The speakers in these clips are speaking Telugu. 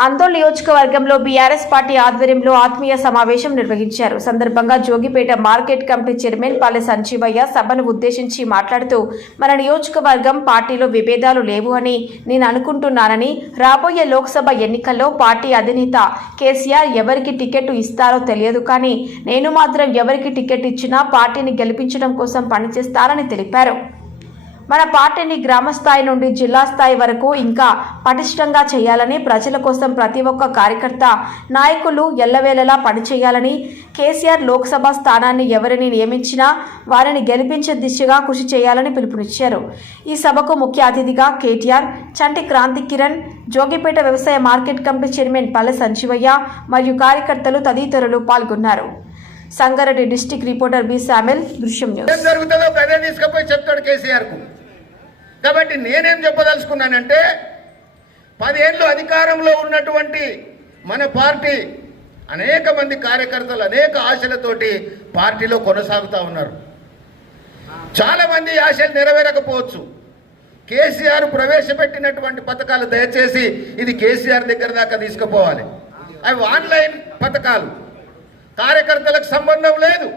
అందోల్ నియోజకవర్గంలో బీఆర్ఎస్ పార్టీ ఆధ్వర్యంలో ఆత్మీయ సమావేశం నిర్వహించారు. సందర్భంగా జోగిపేట మార్కెట్ కమిటీ చైర్మన్ పల్లె సంజీవయ్య సభను ఉద్దేశించి మాట్లాడుతూ మన నియోజకవర్గం పార్టీలో విభేదాలు లేవు అని నేను అనుకుంటున్నానని రాబోయే లోక్సభ ఎన్నికల్లో పార్టీ అధినేత కేసీఆర్ ఎవరికి టికెట్ ఇస్తారో తెలియదు కానీ నేను మాత్రం ఎవరికి టికెట్ ఇచ్చినా పార్టీని గెలిపించడం కోసం పనిచేస్తానని తెలిపారు. మన పార్టీని గ్రామ స్థాయి నుండి జిల్లా స్థాయి వరకు ఇంకా పటిష్టంగా చేయాలని ప్రజల కోసం ప్రతి ఒక్క కార్యకర్త నాయకులు ఎల్లవేళలా పనిచేయాలని కేసీఆర్ లోక్సభ స్థానాన్ని ఎవరిని నియమించినా వారిని గెలిపించే దిశగా కృషి చేయాలని పిలుపునిచ్చారు. ఈ సభకు ముఖ్య అతిథిగా కేటీఆర్ చంటి క్రాంతి కిరణ్ జోగిపేట వ్యవసాయ మార్కెట్ కమిటీ చైర్మన్ పల్లె సంజీవయ్య మరియు కార్యకర్తలు తదితరులు పాల్గొన్నారు. Sangareddy district reporter B. Shamil Drushyam news. జరుగుతుందో ప్రజలు తీసుకుపోయి చెప్తాడు కేసీఆర్కు కాబట్టి నేనేం చెప్పదలుచుకున్నానంటే పదేళ్ళు అధికారంలో ఉన్నటువంటి మన పార్టీ అనేక మంది కార్యకర్తలు అనేక ఆశలతోటి పార్టీలో కొనసాగుతూ ఉన్నారు. చాలామంది ఆశలు నెరవేరకపోవచ్చు. కేసీఆర్ ప్రవేశపెట్టినటువంటి పథకాలు దయచేసి ఇది కేసీఆర్ దగ్గర దాకా తీసుకుపోవాలి. అవి ఆన్లైన్ పథకాలు. కార్యకర్తలకు సంబంధం లేదు.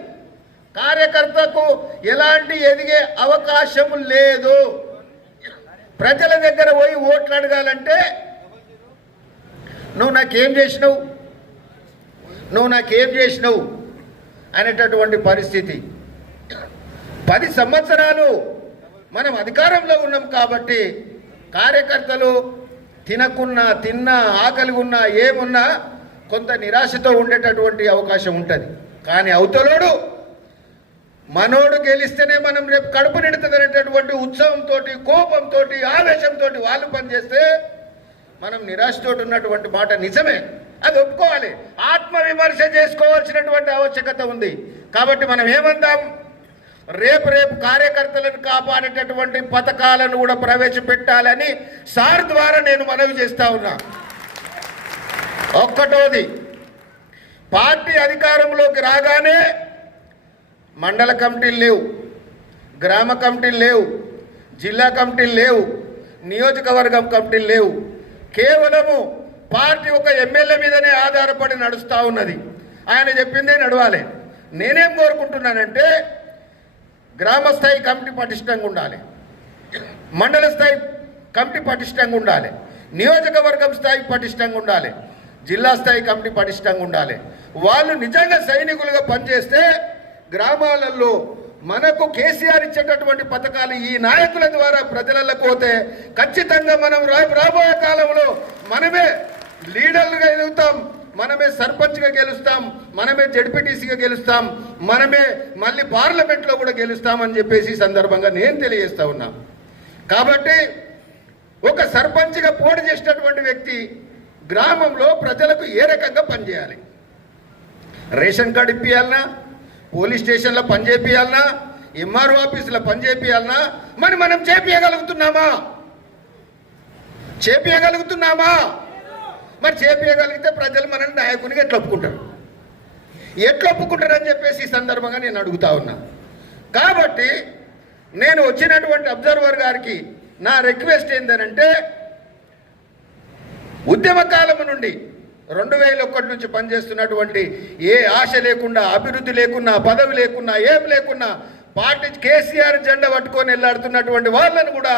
కార్యకర్తకు ఎలాంటి ఎదిగే అవకాశం లేదు. ప్రజల దగ్గర పోయి ఓట్లు అడగాలంటే నువ్వు నాకేం చేసినావు? నువ్వు నాకేం చేసినావు? అనేటటువంటి పరిస్థితి. పది సంవత్సరాలు మనం అధికారంలో ఉన్నాం కాబట్టి కార్యకర్తలు తినకున్నా తిన్నా ఆకలి ఉన్నా ఏమున్నా కొంత నిరాశతో ఉండేటటువంటి అవకాశం ఉంటుంది. కానీ అవతలోడు మనోడు గెలిస్తేనే మనం రేపు కడుపు నిడుతుంది అనేటటువంటి ఉత్సవంతో కోపంతో ఆవేశంతో వాళ్ళు పనిచేస్తే మనం నిరాశతో ఉన్నటువంటి మాట నిజమే. అది ఒప్పుకోవాలి. ఆత్మవిమర్శ చేసుకోవాల్సినటువంటి ఆవశ్యకత ఉంది. కాబట్టి మనం ఏమందాం? రేపు రేపు కార్యకర్తలను కాపాడేటటువంటి పథకాలను కూడా ప్రవేశపెట్టాలని సార్ ద్వారా నేను మనవి చేస్తా ఉన్నా. ఒక్కటోది పార్టీ అధికారంలోకి రాగానే మండల కమిటీలు లేవు గ్రామ కమిటీలు లేవు జిల్లా కమిటీలు లేవు నియోజకవర్గం కమిటీలు లేవు. కేవలము పార్టీ ఒక ఎమ్మెల్యే మీదనే ఆధారపడి నడుస్తూ ఉన్నది. ఆయన చెప్పిందే నడవాలి. నేనేం కోరుకుంటున్నానంటే గ్రామ స్థాయి కమిటీ పటిష్టంగా ఉండాలి. మండల స్థాయి కమిటీ పటిష్టంగా ఉండాలి. నియోజకవర్గం స్థాయి పటిష్టంగా ఉండాలి. జిల్లా స్థాయి కమిటీ పటిష్టంగా ఉండాలి. వాళ్ళు నిజంగా సైనికులుగా పనిచేస్తే గ్రామాలలో మనకు కేసీఆర్ ఇచ్చేటటువంటి పథకాలు ఈ నాయకుల ద్వారా ప్రజలకు పోతే ఖచ్చితంగా మనం రా- రాబోయే కాలంలో మనమే లీడర్లుగా ఎదుగుతాం మనమే సర్పంచ్గా గెలుస్తాం మనమే జడ్పీటీసీగా గెలుస్తాం మనమే మళ్ళీ పార్లమెంట్లో కూడా గెలుస్తామని చెప్పేసి సందర్భంగా నేను తెలియజేస్తా ఉన్నా. కాబట్టి ఒక సర్పంచ్గా పోటీ చేసినటువంటి వ్యక్తి గ్రామంలో ప్రజలకు ఏ రకంగా పనిచేయాలి? Ration card ఇప్పియాలనా? పోలీస్ స్టేషన్లో పని చేపియాలనా? ఎంఆర్ఓ ఆఫీసులో పని చేపియాలనా? మరి మనం చేపియగలుగుతున్నామా? చేపియగలుగుతున్నామా? మరి చేపియగలిగితే ప్రజలు మనల్ని నాయకునిగా ఎట్లా ఒప్పుకుంటారు? ఎట్లా ఒప్పుకుంటారని చెప్పేసి ఈ సందర్భంగా నేను అడుగుతా ఉన్నా. కాబట్టి నేను వచ్చినటువంటి అబ్జర్వర్ గారికి నా రిక్వెస్ట్ ఏంటంటే ఉద్యమ కాలం నుండి రెండు వేల ఒకటి నుంచి పనిచేస్తున్నటువంటి ఏ ఆశ లేకుండా అభివృద్ధి లేకున్నా పదవి లేకున్నా ఏం లేకున్నా పార్టీ కేసీఆర్ జెండా పట్టుకొని వెళ్ళాడుతున్నటువంటి వాళ్ళని కూడా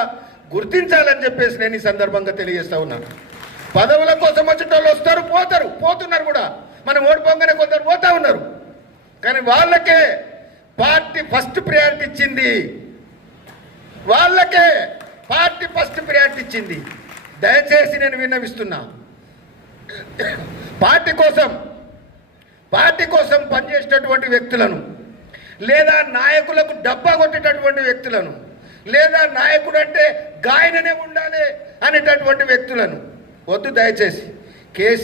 గుర్తించాలని చెప్పేసి నేను ఈ సందర్భంగా తెలియజేస్తా ఉన్నాను పదవుల కోసం వచ్చేటోళ్ళు వస్తారు పోతారు పోతున్నారు కూడా. మనం ఓడిపోగానే కొందరు పోతా ఉన్నారు. కానీ వాళ్ళకే పార్టీ ఫస్ట్ ప్రయారిటీ ఇచ్చింది. వాళ్ళకే పార్టీ ఫస్ట్ ప్రయారిటీ ఇచ్చింది. దయచేసి నేను విన్నవిస్తున్నా. పార్టీ కోసం పార్టీ కోసం పనిచేసేటటువంటి వ్యక్తులను లేదా నాయకులకు డబ్బా కొట్టేటటువంటి వ్యక్తులను లేదా నాయకుడు అంటే గాయననే ఉండాలి అనేటటువంటి వ్యక్తులను వద్దు దయచేసి. కేసీ